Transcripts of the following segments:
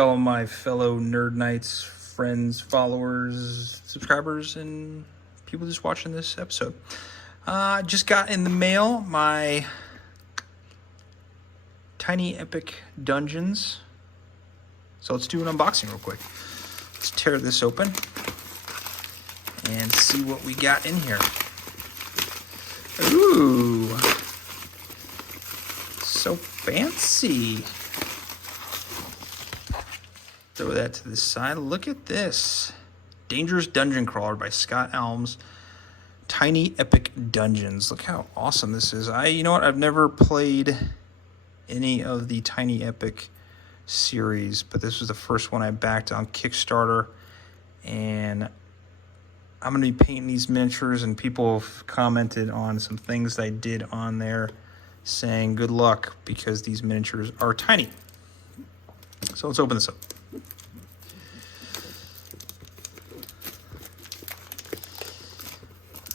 all my fellow Nerd Knights, friends, followers, subscribers, and people just watching this episode. Just got in the mail my Tiny Epic Dungeons. So let's do an unboxing real quick. Let's tear this open and see what we got in here. Ooh, so fancy. Throw that to the side. Look at this. Dangerous Dungeon Crawler by Scott Almes. Tiny Epic Dungeons. Look how awesome this is. You know what? I've never played any of the Tiny Epic series, but this was the first one I backed on Kickstarter, and I'm going to be painting these miniatures, and people have commented on some things I did on there saying good luck because these miniatures are tiny. So let's open this up.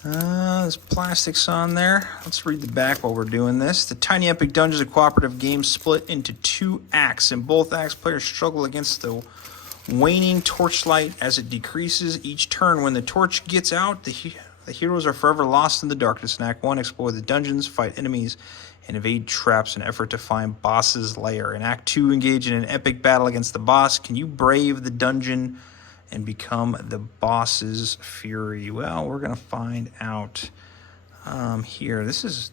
There's plastics on there. Let's read the back while we're doing this. The Tiny Epic Dungeons, a cooperative game split into 2 acts. In both acts, players struggle against the waning torchlight as it decreases each turn. When the torch gets out, the heroes are forever lost in the darkness. In Act 1, explore the dungeons, fight enemies, and evade traps in an effort to find boss's lair. In Act 2, engage in an epic battle against the boss. Can you brave the dungeon and become the boss's fury? Well, we're going to find out here. This is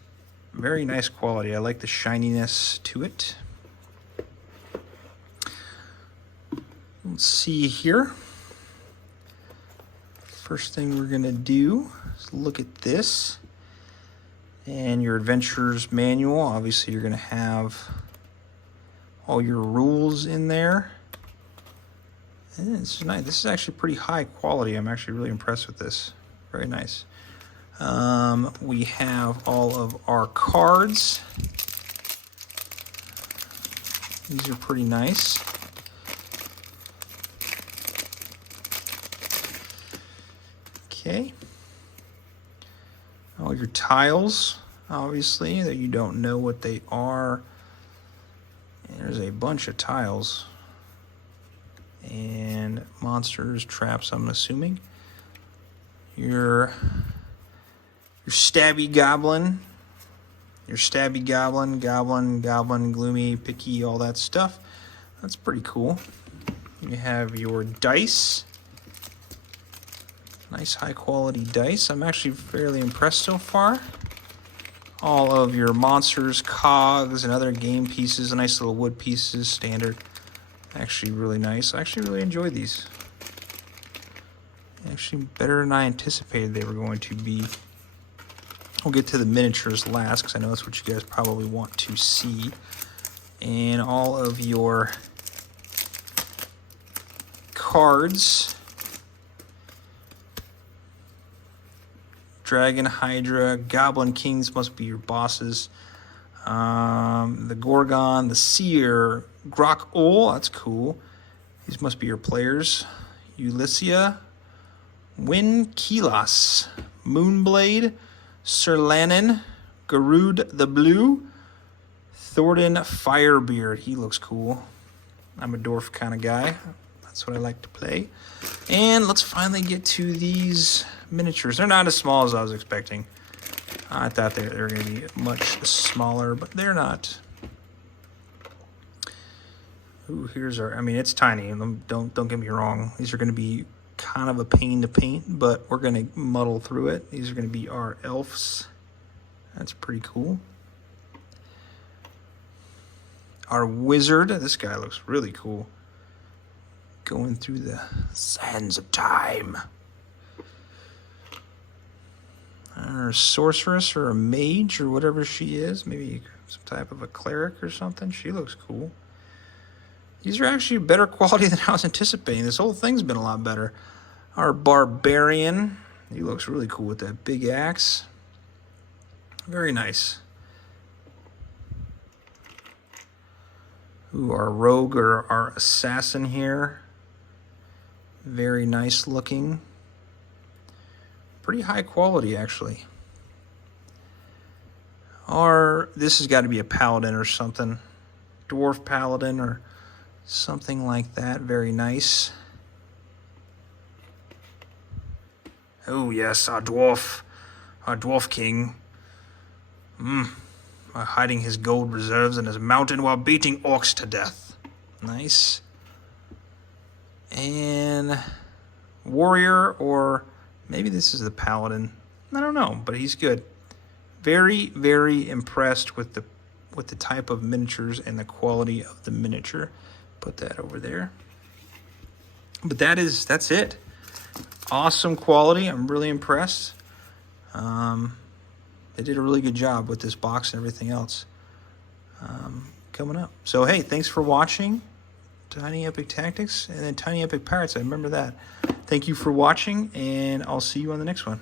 very nice quality. I like the shininess to it. Let's see here. First thing we're going to do is look at this. And your adventurer's manual. Obviously, you're going to have all your rules in there. And it's nice. This is actually pretty high quality. I'm actually really impressed with this. Very nice. We have all of our cards. These are pretty nice. Okay. All your tiles, obviously, that you don't know what they are. And there's a bunch of tiles. And monsters, traps, I'm assuming. Your stabby goblin. Your stabby goblin, gloomy, picky, all that stuff. That's pretty cool. You have your dice. Nice high quality dice. I'm actually fairly impressed so far. All of your monsters, cogs, and other game pieces. Nice little wood pieces, standard. Actually really nice. I actually really enjoyed these. Actually better than I anticipated they were going to be. We'll get to the miniatures last because I know that's what you guys probably want to see. And all of your cards. Dragon, Hydra, Goblin Kings must be your bosses. The Gorgon, the Seer, Grok-Ol, that's cool. These must be your players. Ulyssia, Win-Kelas, Moonblade, Sirlanin, Garud the Blue, Thornton Firebeard. He looks cool. I'm a dwarf kind of guy. That's what I like to play. And let's finally get to these miniatures. They're not as small as I was expecting. I thought they were going to be much smaller, but they're not. Ooh, here's our, I mean, it's tiny. Don't get me wrong. These are going to be kind of a pain to paint, but we're going to muddle through it. These are going to be our elves. That's pretty cool. Our wizard. This guy looks really cool. Going through the sands of time. Or sorceress or a mage or whatever she is. Maybe some type of a cleric or something. She looks cool. These are actually better quality than I was anticipating. This whole thing's been a lot better. Our barbarian. He looks really cool with that big axe. Very nice. Ooh, our rogue or our assassin here. Very nice looking. Pretty high quality, actually. Or this has got to be a paladin or something. Dwarf paladin or Something like that. Very nice. Oh, yes, our dwarf king. Hiding his gold reserves in his mountain while beating orcs to death. Nice. And warrior, or maybe this is the paladin. I don't know, but he's good. Very, very impressed with the type of miniatures and the quality of the miniature. Put that over there. But that's it. Awesome quality. I'm really impressed. They did a really good job with this box and everything else coming up. So, hey, thanks for watching Tiny Epic Tactics and then Tiny Epic Pirates. I remember that. Thank you for watching, and I'll see you on the next one.